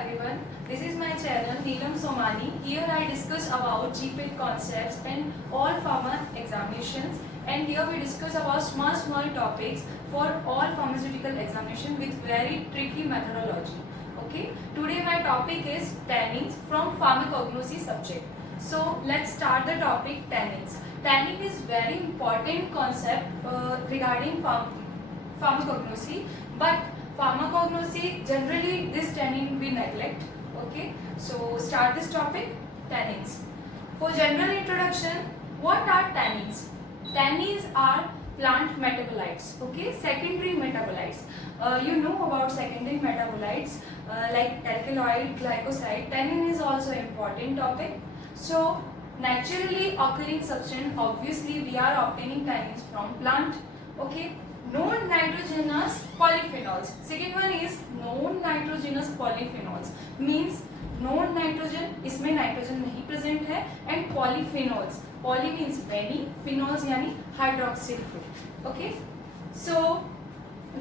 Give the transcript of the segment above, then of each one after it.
everyone. This is my channel Neelam Somani. Here I discuss about GPAT concepts and all pharma examinations. And here we discuss about small topics for all pharmaceutical examination with very tricky methodology. Okay. Today my topic is tannins from pharmacognosy subject. So let's start the topic tannins. Tannin is very important concept regarding pharmacognosy, but pharmacognosy generally this tannin we neglect. Okay, so start this topic, tannins. For general introduction, what are tannins? Tannins are plant metabolites. Okay, secondary metabolites. You know about secondary metabolites like alkaloid, glycoside. Tannin is also important topic. So naturally occurring substance, obviously we are obtaining tannins from plant. Okay, non-nitrogenous polyphenols. Second one is non-nitrogenous polyphenols, means non nitrogen, इसमें nitrogen नहीं present है, and polyphenols. Poly means many, phenols यानी hydroxyl group. Okay, so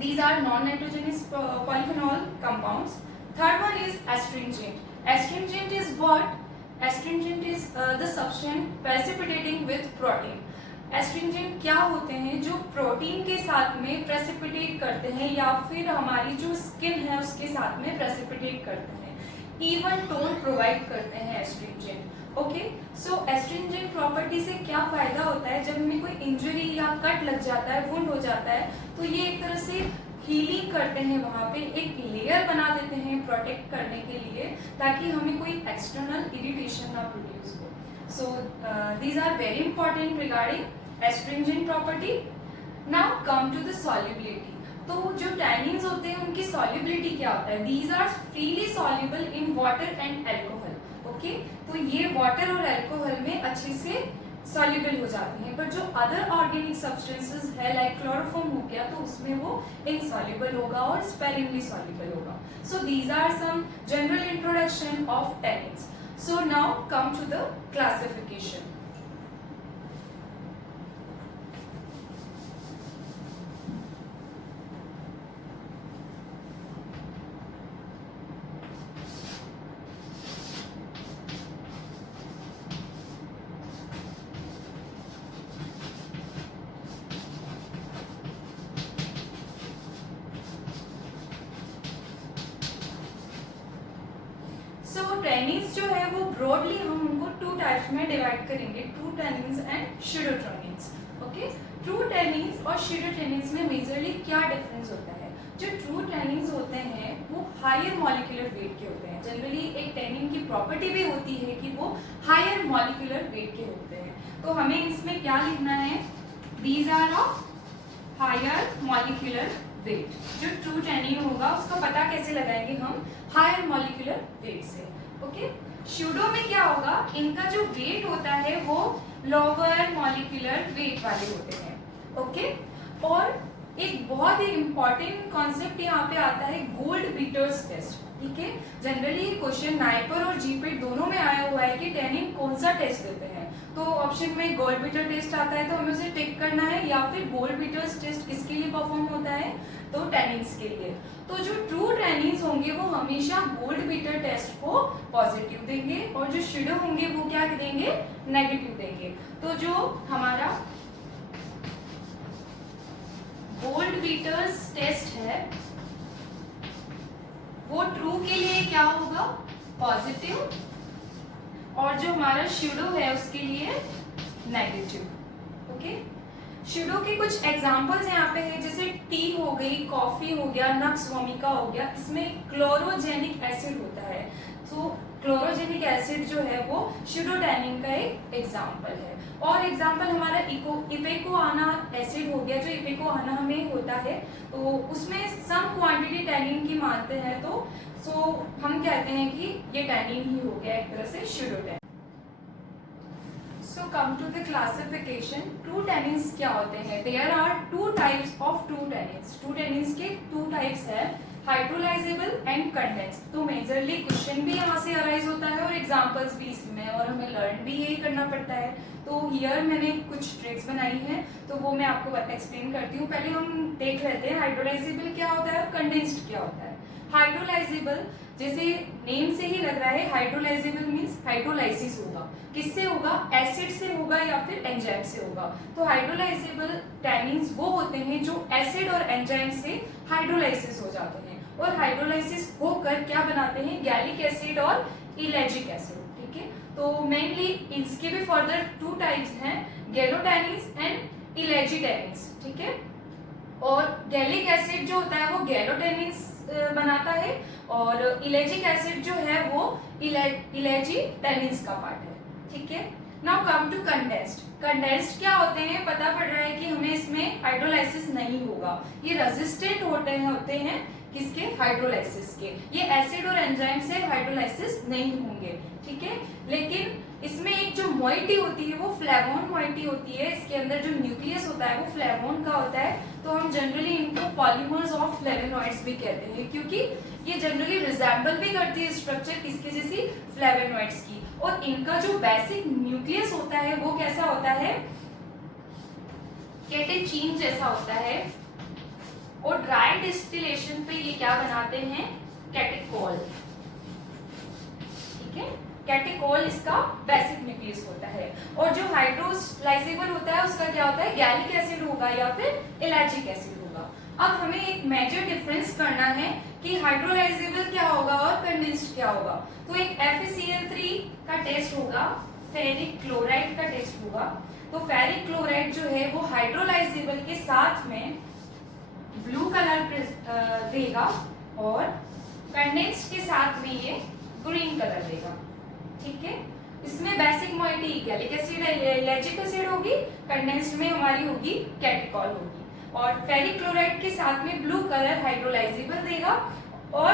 these are non-nitrogenous polyphenol compounds. Third one is astringent. Astringent is what? Astringent is the substance precipitating with protein. Astringent क्या होते हैं? जो protein के साथ में precipitate करते हैं या फिर हमारी जो स्किन है उसके साथ में प्रेसिपिटेट करते हैं, इवन टोन प्रोवाइड करते हैं एस्ट्रिंजेंट. ओके, सो एस्ट्रिंजेंट प्रॉपर्टी से क्या फायदा होता है? जब हमें कोई इंजरी या कट लग जाता है, वुंड हो जाता है, तो ये एक तरह से हीलिंग करते हैं, वहाँ पे एक लेयर बना देते हैं प्रोटेक्ट करने के लिए, ताकि हमें कोई एक्सटर्नल इरिटेशन ना प्रोड्यूस हो. So these are very important regarding astringent property. Now come to the solubility. तो जो tannins होते हैं उनकी solubility क्या होता है? These are freely soluble in water and alcohol. Okay? तो ये water और alcohol में अच्छे से soluble हो जाते हैं, पर जो other organic substances है like chloroform हो गया, तो उसमें वो insoluble होगा और sparingly soluble होगा. So these are some general introduction of tannins. So now come to the classification. Tannins जो है वो ब्रॉडली हम उनको टू टाइप्स में डिवाइड करेंगे, true tannins and pseudotannins. Okay, true tannins और स्यूडोटैनिन्स में मेजरली क्या डिफरेंस होता है? जो ट्रू टैनिन्स होते हैं वो हायर मॉलिक्यूलर वेट के होते हैं. जनरली एक टैनिन की प्रॉपर्टी भी होती है कि वो हायर मॉलिक्यूलर वेट के होते हैं, तो हमें इसमें क्या लिखना है? These are of higher molecular weight. जो ट्रू टैनिन होगा उसका पता कैसे लगाएंगे हम? हायर मॉलिक्यूलर वेट से. ओके, स्यूडो में क्या होगा? इनका जो वेट होता है वो लोअर मॉलिक्यूलर वेट वाले होते हैं. ओके, और एक बहुत ही इंपॉर्टेंट कॉन्सेप्ट यहाँ पे आता है गोल्ड बीटर्स टेस्ट. ठीक है, जनरली क्वेश्चन नाइपर और जीपेट दोनों में आया हुआ है कि टैनिन कौन सा टेस्ट देते हैं, तो ऑप्शन में गोल्ड बीटर टेस्ट आता है, तो हमें उसे टिक करना है, या फिर गोल्ड बीटर्स टेस्ट किसके लिए परफॉर्म होता है? तो टैनिन्स के लिए. तो जो ट्रू टैनिन्स होंगे वो हमेशा गोल्ड बीटर टेस्ट को पॉजिटिव देंगे, और जो स्यूडो होंगे वो क्या देंगे? नेगेटिव देंगे. तो जो हमारा गोल्ड बीटर्स टेस्ट है वो ट्रू के लिए क्या होगा? पॉजिटिव, और जो हमारा स्यूडो है उसके लिए नेगेटिव. ओके, स्यूडो के कुछ एग्जांपल्स यहाँ पे है, जैसे टी हो गई, कॉफी हो गया, नक्स वोमिका हो गया, इसमें क्लोरोजेनिक एसिड होता है. तो क्लोरोजेनिक एसिड जो है वो स्यूडोटैनिन का एक एग्जांपल है. और एग्जांपल हमारा इपेकोआना एसिड हो गया, जो इपेकोआना में होता है, तो उसमें सम क्वांटिटी टैनिन की मानते हैं, तो सो हम कहते हैं कि ये टैनिन ही हो गया एक तरह से स्यूडोटैनिन. So come to the classification. True tannins क्या होते हैं? There are two types of true tannins. True tannins के two types है, हाइड्रोलाइजेबल एंड कंडेंस. तो मेजरली क्वेश्चन भी यहाँ से अराइज होता है और एग्जांपल्स भी इसमें, और हमें लर्न भी यही करना पड़ता है. तो हियर मैंने कुछ ट्रिक्स बनाई हैं, तो वो मैं आपको एक्सप्लेन करती हूँ. पहले हम देख लेते हैं हाइड्रोलाइजेबल क्या होता है और कंडेंस्ड क्या होता है. हाइड्रोलाइजेबल, जैसे नेम से ही लग रहा है, हाइड्रोलाइजेबल मींस हाइड्रोलाइसिस होगा। किससे होगा? एसिड से होगा या फिर एंजाइम से होगा। तो हाइड्रोलाइजेबल टैनिन्स वो होते हैं जो एसिड और एंजाइम से हाइड्रोलाइसिस हो जाते हैं, और हाइड्रोलाइसिस होकर क्या बनाते हैं? गैलिक एसिड और इलेजिक एसिड। ठीक है, तो मेनली इसके भी फर्दर 2 टाइप्स हैं, गैलोटैनिन्स एंड इलेजिटैनिन्स। ठीक है, और गैलिक एसिड जो होता है वो गैलोटैनिन्स बनाता है, और इलेजिक एसिड जो है वो इलेजिटैनिन्स का पार्ट है। ठीक है, now come to condensed. Condensed क्या होते हैं? पता पड़ रहा है कि हमें इसमें हाइड्रोलाइसिस नहीं होगा, ये रेजिस्टेंट होते हैं किसके? हाइड्रोलाइसिस के। ये एसिड और एंजाइम से हाइड्रोलाइसिस नहीं होंगे। ठीक है, लेकिन इसमें एक जो मोइटी होती है वो फ्लेवोन मोइटी होती है। इसके अंदर जो न्यूक्लियस होता है वो फ्लेवोन का होता है, तो हम जनरली इनको पॉलीमर्स ऑफ फ्लेवोनॉइड्स भी कहते हैं, क्योंकि ये जनरली रिजेंबल भी करती है स्ट्रक्चर किसकी जैसी? फ्लेवोनॉइड्स की। और इनका जो बेसिक न्यूक्लियस होता है वो कैसा होता है? कैटेचीन जैसा होता है, और ड्राई डिस्टिलेशन पे ये क्या बनाते हैं? कैटेकोल। ठीक है, कैटेकोल इसका बेसिक न्यूक्लियस होता है। और जो हाइड्रोलाइजेबल होता है उसका क्या होता है? गैलिक एसिड होगा या फिर इलेजिक एसिड होगा। अब हमें एक मेजर डिफरेंस करना है कि हाइड्रोलाइजेबल क्या होगा और कंडेंस्ड क्या होगा। तो एक FeCl3 का टेस्ट होगा, फेरिक क्लोराइड का टेस्ट होगा। तो फेरिक क्लोराइड जो है वो हाइड्रोलाइजेबल के साथ में ब्लू कलर देगा, और कंडेंस्ड के साथ में ये ग्रीन कलर देगा। ठीक है, इसमें basic moiety gallic acid ellagic acid होगी, कंडेंस्ड में हमारी होगी कैटेकोल होगी, और फेरिक क्लोराइड के साथ में ब्लू कलर हाइड्रोलाइजेबल देगा और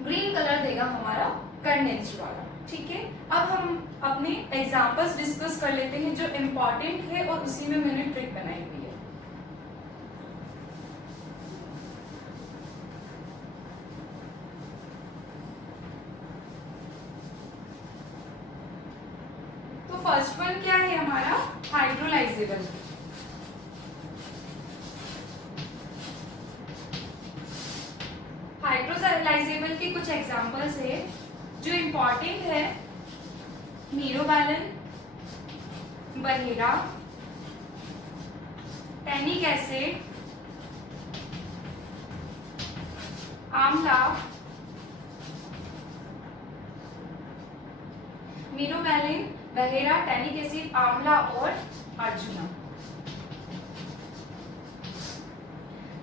ग्रीन कलर देगा हमारा कंडेंस्ड वाला। ठीक है, अब हम अपने एग्जांपल्स डिस्कस कर लेते हैं जो इम्पोर्टेंट है, और उसी में मैंने ट्रिक बनाई हुई है। फर्स्ट वन क्या है हमारा? हाइड्रोलाइजेबल। हाइड्रोलाइजेबल के कुछ एग्जांपल्स है जो इंपॉर्टेंट है, मीरोबैलन, बहेरा, टैनिक एसिड, आंवला, मीरोबैलन, बहेरा, टैनिक एसिड, आंवला और अर्जुना।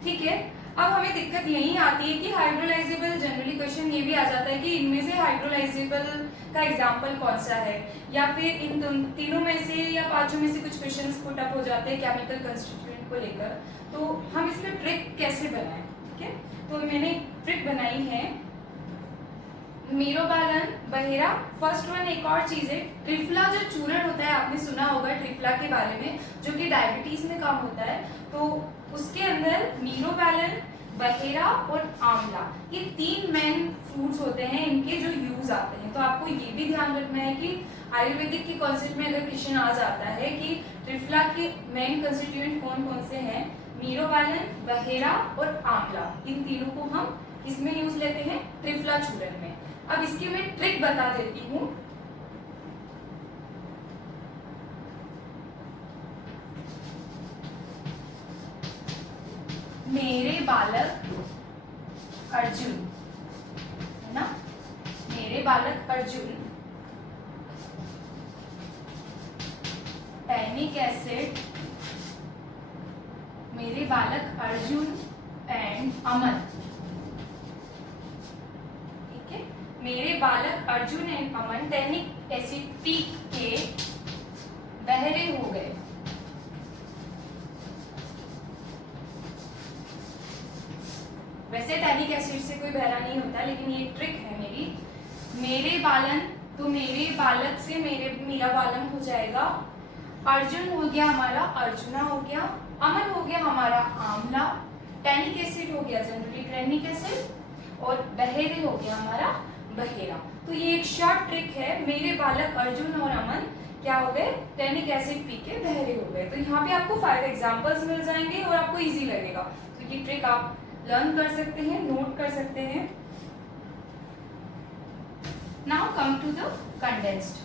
ठीक है, अब हमें दिक्कत यही आती है कि हाइड्रोलाइजेबल जनरली क्वेश्चन ये भी आ जाता है कि इनमें से हाइड्रोलाइजेबल का एग्जांपल कौन सा है, या फिर इन तीनों में से या पांचों में से कुछ क्वेश्चंस पुट अप हो जाते हैं केमिकल कंस्टिट्यूएंट को लेकर। तो हम इसमें ट्रिक कैसे बनाएं? ठीक है, तो मैंने ट्रिक बनाई है, मीरोबैलन, बहेरा। फर्स्ट वन एक और चीज है, ट्रिफला जो चूर्ण होता है, आपने सुना होगा ट्रिफला के बारे में, जो कि डायबिटीज में काम होता है। तो उसके अंदर मीरोबैलन, बहेरा और आंवला, ये 3 मेन फ्रूट्स होते हैं, इनके जो यूज आते हैं। तो आपको ये भी ध्यान रखना है कि आयुर्वेदिक के कॉन्सेप्ट में अगर क्वेश्चन आ जाता है कि ट्रिफला के मेन कंस्टिट्यूएंट कौन कौन से हैं, मीरोबैलन, बहेरा और आंवला, इन तीनों को हम इसमें यूज लेते हैं ट्रिफला चूर्ण में। अब इसकी मैं ट्रिक बता देती हूँ। मेरे बालक अर्जुन, है ना, मेरे बालक अर्जुन, टैनिक एसिड, मेरे बालक अर्जुन एंड अमन। मेरे बालक Arjun and Aman tannic acid P के बहरे हो गए। वैसे टैनिक एसिड से कोई बहरा नहीं होता, लेकिन ये ट्रिक है मेरी। मेरे बालन, तो मेरे बालक से मेरा बालन हो जाएगा, अर्जुन हो गया हमारा अर्जुना हो गया, अमन हो गया हमारा आंवला, टैनिक एसिड हो गया जनरली टैनिक एसिड, और बहेरे हो गया हमारा बहेरा। तो ये एक शॉर्ट ट्रिक है, मेरे बालक अर्जुन और अमन क्या हो गए? टैनिक एसिड पी के बहरे हो गए। तो यहाँ पे आपको 5 एग्जांपल्स मिल जाएंगे और आपको इजी लगेगा। तो ये ट्रिक आप लर्न कर सकते हैं, नोट कर सकते हैं। Now come to the condensed.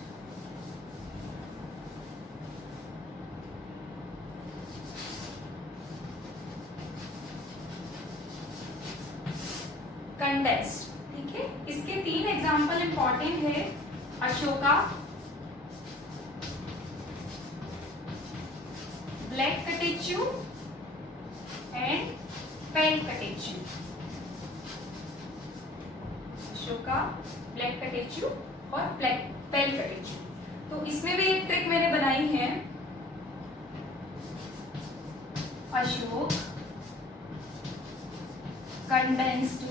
Condensed, ठीक है, इसके 3 एग्जाम्पल इंपॉर्टेंट है, Ashoka, black catechu and pale catechu. Ashoka, black catechu और पेल कटेचू। तो इसमें भी एक ट्रिक मैंने बनाई है। अशोक, कंडेंस्ड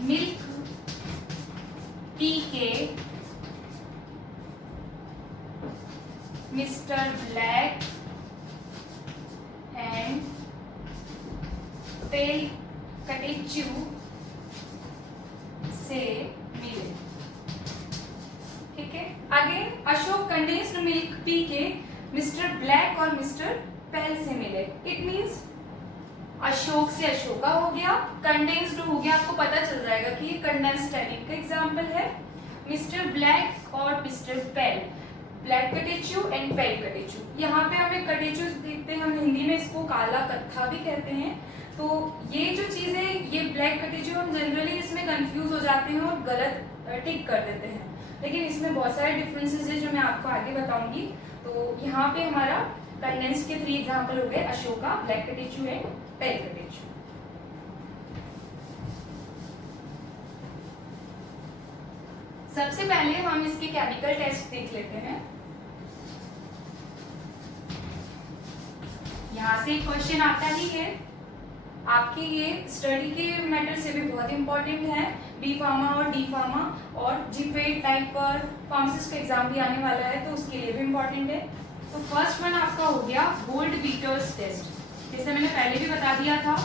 मिल्क पी के mister black and pale catechu से मिले, ठीक है। Again Ashok condensed milk P के मिस्टर ब्लैक और मिस्टर पेल से मिले। इट मीन्स अशोक से अशोका हो गया, कंडेंस्ड हो गया, आपको पता चल जाएगा कि ये कंडेंस्ड टैनिन का एग्जाम्पल है। मिस्टर ब्लैक और mister pale, black catechu and pale catechu. यहाँ पे हमें कटेचू देखते हैं, हम हिंदी में इसको काला कत्था भी कहते हैं। तो ये जो चीज़ है, ये ब्लैक कटेचू, हम जनरली इसमें कंफ्यूज हो जाते हैं और गलत टिक कर देते हैं, लेकिन इसमें बहुत सारे डिफरेंसेस है जो मैं आपको आगे बताऊंगी। तो यहाँ पे हमारा कंडेंस्ड के 3 एग्जाम्पल हो गए, Ashoka, black catechu and pale catechu. सबसे पहले हम इसके केमिकल टेस्ट देख लेते हैं। यहाँ से एक क्वेश्चन आता ही है, आपके ये स्टडी के मैटर से भी बहुत इंपॉर्टेंट है। बी फार्मा और डी फार्मा और जीपेट टाइप पर फार्मासिस्ट का एग्जाम भी आने वाला है, तो उसके लिए भी इंपॉर्टेंट है। तो फर्स्ट वन आपका हो गया गोल्ड बीटर्स टेस्ट। जैसे मैंने पहले भी बता दिया था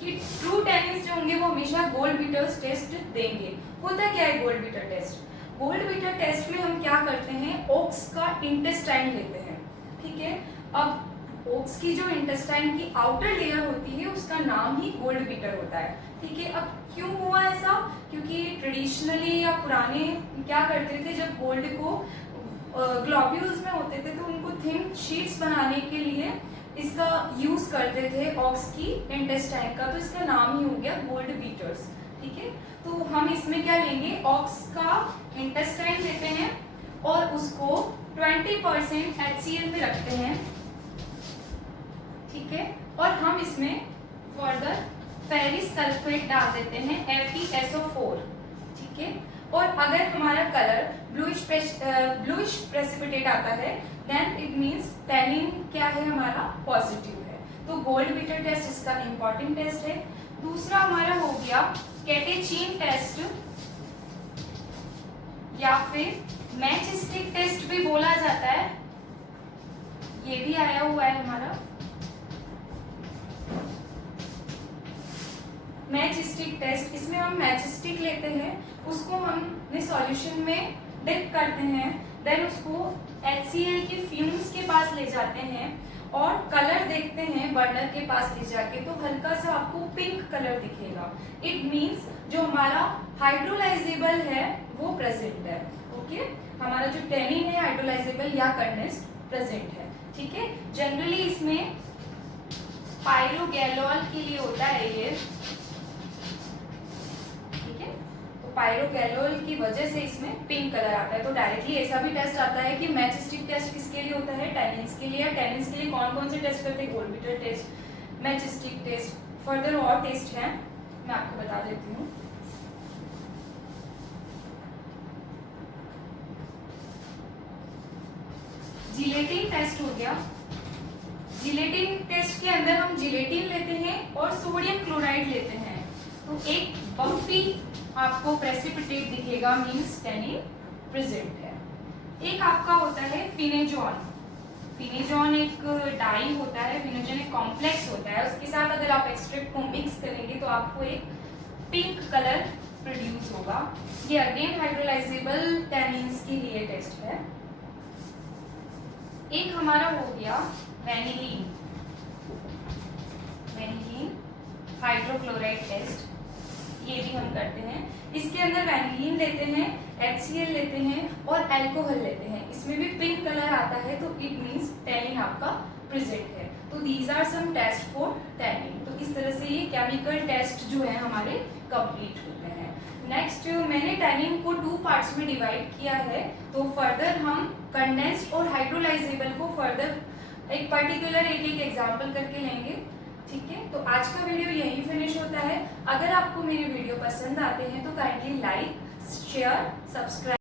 कि ट्रू टेनिस जो होंगे वो हमेशा गोल्ड बीटर्स टेस्ट देंगे। होता क्या है gold beater test? Gold beater test में हम क्या करते हैं, ओक्स का इंटेस्टाइन लेते हैं, ठीक है। अब ओक्स की जो इंटेस्टाइन की आउटर लेयर होती है उसका नाम ही गोल्ड बीटर होता है, ठीक है। अब क्यों हुआ ऐसा? क्योंकि ट्रेडिशनली या पुराने क्या करते थे, जब गोल्ड को ग्लोब्यूल्स में होते थे तो उनको थिन शीट्स बनाने के लिए इसका यूज करते थे, ऑक्स की इंटेस्टाइन का, तो इसका नाम ही हो गया गोल्ड बीटर्स, ठीक है। तो हम इसमें क्या लेंगे, ऑक्स का इंटेस्टाइन लेते हैं और उसको 20% HCl में रखते हैं, ठीक है। और हम इसमें फर्दर फेरिस सल्फेट डाल देते हैं, FeSO4, ठीक है। और अगर हमारा कलर ब्लूइश प्रेसिपिटेट आता है, देन इट मींस टैनिन क्या है हमारा, पॉजिटिव है। तो गोल्ड बीटर टेस्ट इसका इंपॉर्टेंट टेस्ट है। दूसरा हमारा हो गया कैटेचीन टेस्ट या फिर मैच स्टिक टेस्ट भी बोला जाता है, ये भी आया हुआ है हमारा। मैच स्टिक टेस्ट, इसमें हम मैच स्टिक लेते हैं, उसको हमने सॉल्यूशन में डिप करते हैं, देन उसको HCl के फ्यूम्स के पास ले जाते हैं और कलर देखते हैं बर्नर के पास ले जाके, तो हल्का सा आपको पिंक कलर दिखेगा। इट मींस जो हमारा हाइड्रोलाइजेबल है वो प्रेजेंट है, ओके। हमारा जो टैनिन है हाइड्रोलाइजेबल या कंडेंस्ड प्रेजेंट है, ठीक है। जनरली इसमें पायरोगैलोल के लिए होता है ये, पायरोगैलोल की वजह से इसमें पिंक कलर आता है। तो डायरेक्टली ऐसा भी टेस्ट आता है कि मैच स्टिक टेस्ट किसके लिए होता है, टैनिन्स के लिए। टैनिन्स के लिए कौन कौन से टेस्ट करते हैं, gold beater test, match stick test, further और टेस्ट हैं, मैं आपको बता देती हूँ। जिलेटिन टेस्ट हो गया। जिलेटिन टेस्ट के अंदर हम जिलेटिन लेते हैं और सोडियम क्लोराइड लेते हैं, तो एक बफी आपको प्रेसिपिटेट दिखेगा, मींस टैनिन प्रेजेंट है। एक आपका होता है फिनेजॉन। फिनेजॉन एक डाई होता है, फिनेजॉन एक कॉम्प्लेक्स होता है, उसके साथ अगर आप एक्सट्रैक्ट को मिक्स करेंगे तो आपको एक पिंक कलर प्रोड्यूस होगा। ये अगेन हाइड्रोलाइजेबल टैनिन्स के लिए टेस्ट है। एक हमारा हो गया वेनिलीन। वेनिलीन हाइड्रोक्लोराइड टेस्ट, ये भी हम करते हैं। इसके अंदर वैनिलीन लेते हैं, HCl लेते हैं और अल्कोहल लेते हैं। इसमें भी पिंक कलर आता है तो इट मींस टैनिन आपका प्रेजेंट है। तो these are some test for tannin. तो इस तरह से ये केमिकल टेस्ट जो है हमारे कंप्लीट होते हैं। नेक्स्ट मैंने टैनिन को 2 पार्ट्स में डिवाइड किया है। तो फर्दर हम कंडेंस्ड और हाइड्रोलाइजेबल को फर्दर एक पर्टिकुलर एक एग्जाम्पल करके लेंगे। ठीक है, तो आज का वीडियो यहीं फिनिश होता है। अगर आपको मेरे वीडियो पसंद आते हैं तो काइंडली लाइक, शेयर, सब्सक्राइब